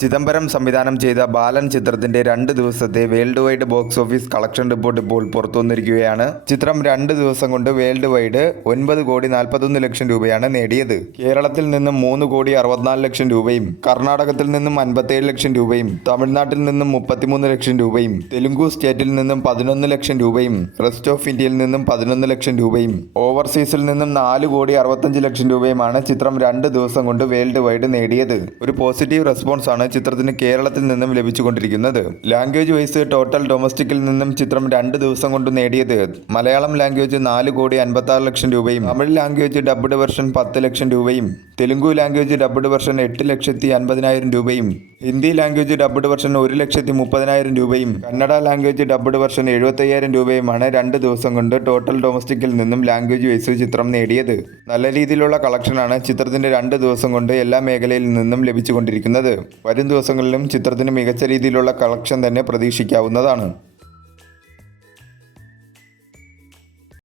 ചിദംബരം സംവിധാനം ചെയ്ത ബാലൻ ചിത്രത്തിന്റെ 2 ദിവസത്തെ world wide box office collection report ഇപ്പോൾ പുറത്തുവന്നിരിക്കുകയാണ്. ചിത്രം 2 ദിവസം കൊണ്ട് വേൾഡ് വൈഡ് 9,41,00,000 രൂപയാണ് നേടിയത്. കേരളത്തിൽ നിന്നും 3,64,00,000 രൂപയും കർണാടകത്തിൽ നിന്നും 57 ലക്ഷം രൂപയും തമിഴ്നാട്ടിൽ നിന്നും 33 ലക്ഷം രൂപയും തെലുങ്കു സ്റ്റേറ്റിൽ നിന്നും 11 ലക്ഷം രൂപയും റെസ്റ്റ് ഓഫ് ഇന്ത്യയിൽ നിന്നും 11 ലക്ഷം രൂപയും ഓവർസീസിൽ നിന്നും 4,65 ലക്ഷം രൂപയുമാണ് ചിത്രം 2 ദിവസം കൊണ്ട് വേൾഡ് വൈഡ് നേടിയത്. ഒരു പോസിറ്റീവ് റെസ്പോൺസ് ആണ് ചിത്രത്തിന് കേരളത്തിൽ നിന്നും ലഭിച്ചുകൊണ്ടിരിക്കുന്നത്. ലാംഗ്വേജ് വൈസ് ടോട്ടൽ ഡൊമസ്റ്റിക്കിൽ നിന്നും ചിത്രം 2 ദിവസം കൊണ്ട് നേടിയത് മലയാളം ലാംഗ്വേജ് 4,56,00,000 രൂപയും തമിഴ് ലാംഗ്വേജ് ഡബ്ഡ് വെർഷൻ 10 ലക്ഷം രൂപയും തെലുങ്കു ലാംഗ്വേജ് ഡബ്ഡ് വെർഷൻ 8,50,000 രൂപയും ഹിന്ദി ലാംഗ്വേജ് ഡബ്ഡ് വെർഷൻ 1,30,000 രൂപയും കന്നഡ ലാംഗ്വേജ് ഡബ്ഡ് വെർഷൻ 75,000 രൂപയുമാണ് 2 ദിവസം കൊണ്ട് ടോട്ടൽ ഡൊമസ്റ്റിക്കിൽ നിന്നും ലാംഗ്വേജ് വൈസ് ചിത്രം നേടിയത്. നല്ല രീതിയിലുള്ള കളക്ഷനാണ് ചിത്രത്തിന്റെ 2 ദിവസം കൊണ്ട് എല്ലാ മേഖലയിൽ നിന്നും ലഭിച്ചുകൊണ്ടിരിക്കുന്നത്. വരും ദിവസങ്ങളിലും ചിത്രത്തിന് മികച്ച രീതിയിലുള്ള കളക്ഷൻ തന്നെ പ്രതീക്ഷിക്കാവുന്നതാണ്.